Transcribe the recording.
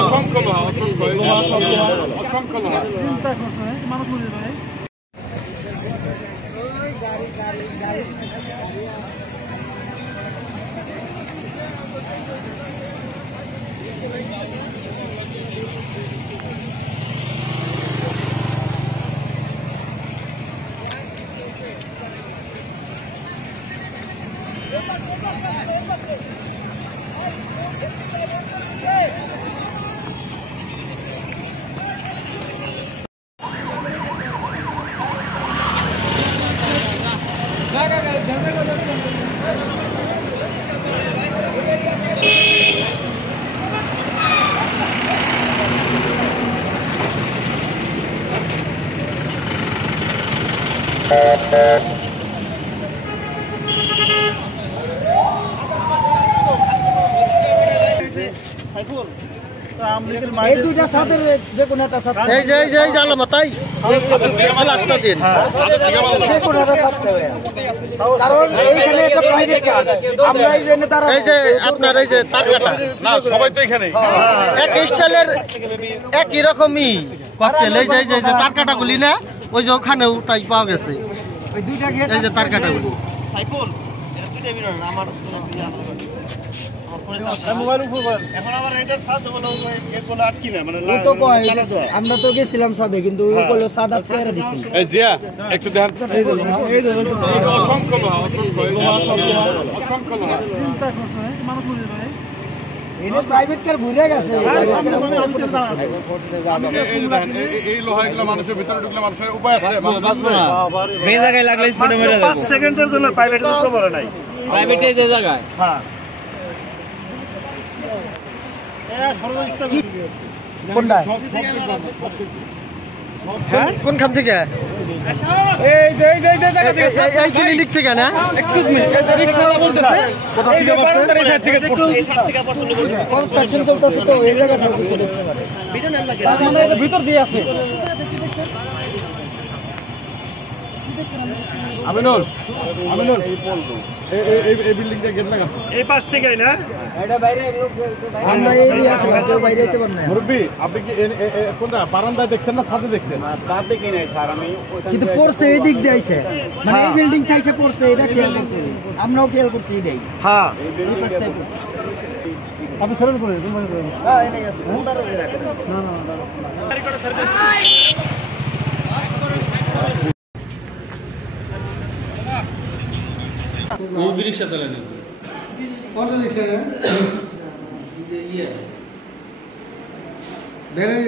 অসংখ্য অসংখ্য মানুষ ভাই এই দুইটা সাথের যে কোন একটা সাথে এই যে জালা মাথায় লাস্টটা দিন যে কোন একটা সাথে কারণ এইখানে একটা প্রাইভেট কার আমরা এই জন্য তারা এই যে আপনার এই যে তার কাটা না সবাই তো এখানে এক স্টাইলের একই রকমই ককটেল এই যে তার কাটাগুলি না ওই যে ওখানেও তাই পাওয়া গেছে ওই দুইটা এই যে তার কাটাগুলি সাইফুল এটা দুইটা বিরল আমার মোবাইল উপর এখন আবার এটার সাথে বলো এগুলো আটকি না মানে তো কয় আমরা তো গেছিলাম সাদে কিন্তু ওগুলো সাদা পেরে দিছি এই জিয়া একটু দেখেন এই অসংখ্য চিন্তা করছে মানুষ মরে ভাই এনে প্রাইভেট কার ঘুরে গেছে এই লোহাগুলো মানুষের ভিতরে ঢুকলে মানুষের উপায় আছে বাঁচবে না এই জায়গায় লাগলে স্পিডে মরে যাবে 5 সেকেন্ডের জন্য প্রাইভেটের উপরে পড়ে নাই প্রাইভেটে যে জায়গায় হ্যাঁ কোনখান থেকে এই ক্লিনিক থেকে না এক্সকিউজ মি বলতেছে কোথা থেকে কনস্ট্রাকশন চলতেছে তো এই জায়গা থেকে ভিতর দিয়ে আছে আমিনুল এই বিল্ডিংটা গেট লাগা এই পাশ থেকে না এটা বাইরে আমরা এই আছে কেউ বাইরে যেতে পারে না মুরব্বি আপনি কি কোনটা বারান্দায় দেখছেন না ছাদে দেখছেন তা দেখি নাই স্যার আমি কিন্তু পড়ছে এই দিক দিয়ে আইছে মানে এই বিল্ডিং থেকে পড়ছে এটা খেয়াল করছি আমরাও খেয়াল করছি এটাই হ্যাঁ এই পাশে আপনি সরল করে হ্যাঁ এই নাই আছে ওটা রাখেন না গাড়ি করে সার্ভিস वो भी रिक्शा चलाने कौन सा रिक्शा है ये मेरे